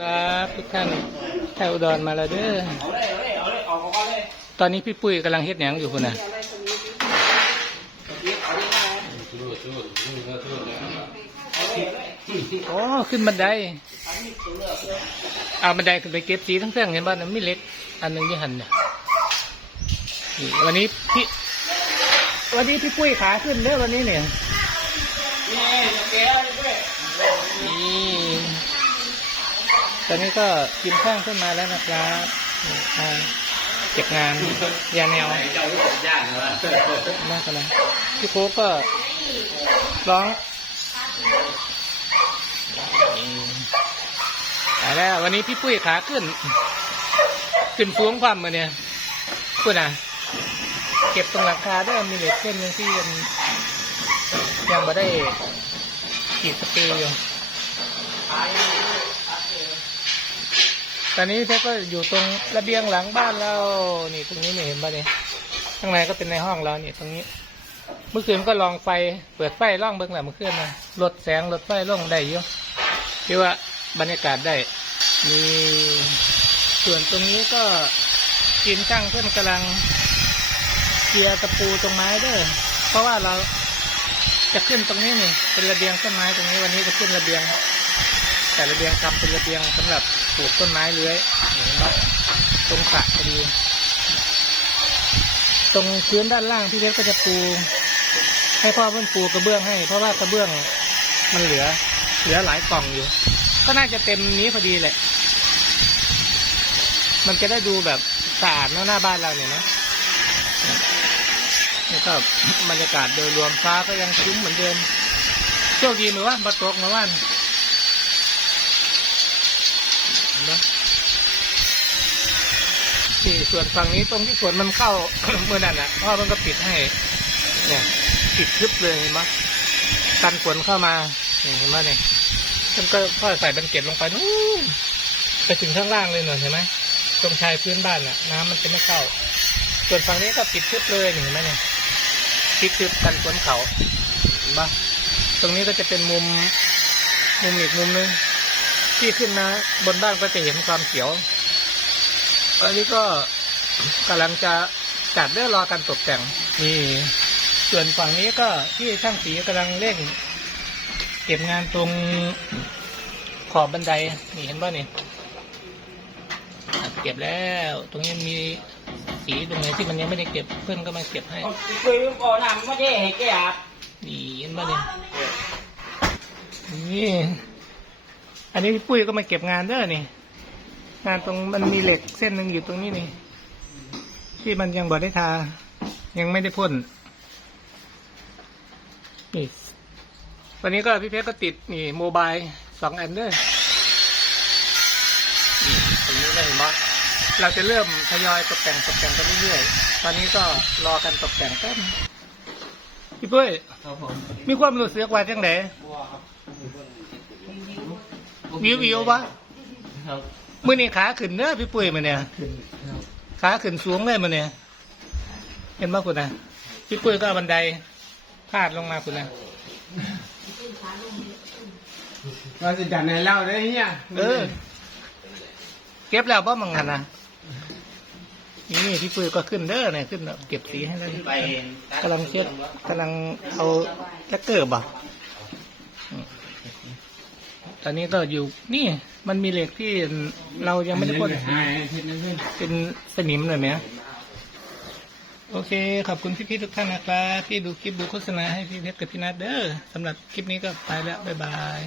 ครับทุกท่านแถวอุดรมาแล้วเด้อเอาเลยเอาเลยเอาเลยออกก่อนเลยตอนนี้พี่ปุ้ยกำลังเฮ็ดหยังอยู่คุณน่ะเอาเลยเอาเลยอ๋อขึ้นบันไดเอาบันไดขึ้นไปเก็บสีทั้งเครื่องเห็นบ้านนั้นไม่เล็ก อันหนึงยี่หันเนี่ยนี่วันนี้พี่วันนี้พี่ปุ้ยขาขึ้นเด้อวันนี้เนี่ยนี่แกด้วยนี่ ตอนนี้ก็กินข้างขึ้นมาแล้วนะครับเก็บงานยาแนวเจ้าที่ผมย่างนะมากนะพี่โค้กก็ร้องตายแล้ววันนี้พี่ปุ้ยขาขึ้น ขึ้นสูงความมาเนี่ยพูดนะเก็บตรงหลังคาด้วยมีเหล็กเส้นหนึงที่ยังยังไม่ได้ขีดสเปรย์อยู่ ตอนนี้แท้ก็อยู่ตรงระเบียงหลังบ้านเรา นี่ตรงนี้นี่เห็นป่ะเนี่ยข้างในก็เป็นในห้องเราเนี่ยตรงนี้ เมื่อคืนก็ลองไฟเปิดไฟล่องเบิ้งแหละเมื่อคืนนะลดแสงลดไฟล่องได้เยอะคือว่าบรรยากาศได้ มีส่วนตรงนี้ก็ทีมช่างเพื่อนกำลังเคลียร์ตะปูตรงไม้ด้อเพราะว่าเราจะขึ้นตรงนี้นี่เป็นระเบียงต้นไม้ตรงนี้วันนี้จะขึ้นระเบียง แต่ระเบียงทำเป็นระเบียงสำหรับปลูกต้นไม้เลื้อยเห็นไหมตรงสระพอดีตรงพื้นด้านล่างพี่เล็กก็จะปู ให้พ่อเพื่อนปูกระเบื้องให้ เพราะว่ากระเบื้องมันเหลือ เหลือหลายกล่องอยู่ ก็น่าจะเต็มนี้พอดีแหละ มันจะได้ดูแบบสะอาดนะหน้าบ้านเราเนี่ยนะนี่ก็บรรยากาศโดยรวมฟ้าก็ยังครึ้มเหมือนเดิมโชคดีมือว่าบัตกมือว่านเห็นไหมที่ ส่วนฝั่งนี้ตรงที่ฝนมันเข้า เมื่อนั้นอะพ่อมันก็ปิดให้ เนี่ยปิดทึบเลยเห็นไหมกันฝนเข้ามาเห็นไหมเนี่ยมันก็พ่อใส่บันเก็ตลงไปนู่นไปถึงข้างล่างเลยหน่อยเห็นไหมตรงชายพื้นบ้านอะ น้ำมันจะไม่เข้า ส่วนฝั่งนี้ก็ปิดทึบเลยเห็นไหมเนี่ยปิดทึบกันฝนเขาเห็นปะตรงนี้ก็จะเป็นมุมมุมอีกมุมนึงที่ขึ้นมาบนบ้านก็จะเห็นความเขียวอันนี้ก็ กำลังจะจัดเรื่องรอการตกแต่งนี่ส่วนฝั่งนี้ก็ที่ช่างสีกำลังเร่ง เก็บงานตรงขอบบันไดนี่เห็นป่ะนี่เก็บแล้ว ตรงนี้มีสีตรงไหนที่มันยังไม่ได้เก็บเพื่อนก็มาเก็บให้เอาคุยก่อนน้ำไม่ใช่ให้แกอาบนี่เห็นป่ะนี่นี่อันนี้พี่ปุ้ยก็มาเก็บงานเด้อนี่งานตรงมันมีเหล็กเส้นหนึ่งอยู่ตรงนี้นี่ ที่มันยังบ่ได้ทา ยังไม่ได้พ่นนี่วันนี้ก็พี่เพชรก็ติดนี่โมบายสองอันเด้อนี่ตรงนี้ได้เห็นปะเราจะเริ่มทยอยตกแต่งตกแต่งไปเรื่อยๆ ตอนนี้ก็รอกันตกแต่งแป๊บพี่ปุ้ยครับผมมีความรู้สึกว่าจังไดบัวครับวิววิวปะครับมื่อนี้ขาขึ้นเด้อพี่ปุ้ยมาเนี่ย ขึ้นครับขาขึ้นสูงเลยมาเนี่ยเห็นป่ะคุณนะพี่ปุ้ยก็เอาบันไดพาดลงมาคุณนะเราจะจัดในเล่าได้เนี่ยเออ เก็บแล้วป่ะมังงันนะนี่พี่ปุ้ยก็ขึ้นเด้อเนี่ยขึ้นแล้วเก็บสีให้แล้วไปกำลังเช็ดกำลังเอาแจ็คเกอร์บ่ะอืม ตอนนี้ก็อยู่นี่มันมีเหล็กที่เรายังไม่ได้พ่นหายทิศนึงขึ้นเป็นสนิมเลยไหมโอเค ขอบคุณพี่ๆทุกท่านนะครับที่ดูคลิปดูโฆษณาให้พี่เพชรกับพี่นัทเด้อสำหรับคลิปนี้ก็ไปแล้ว บ๊ายบาย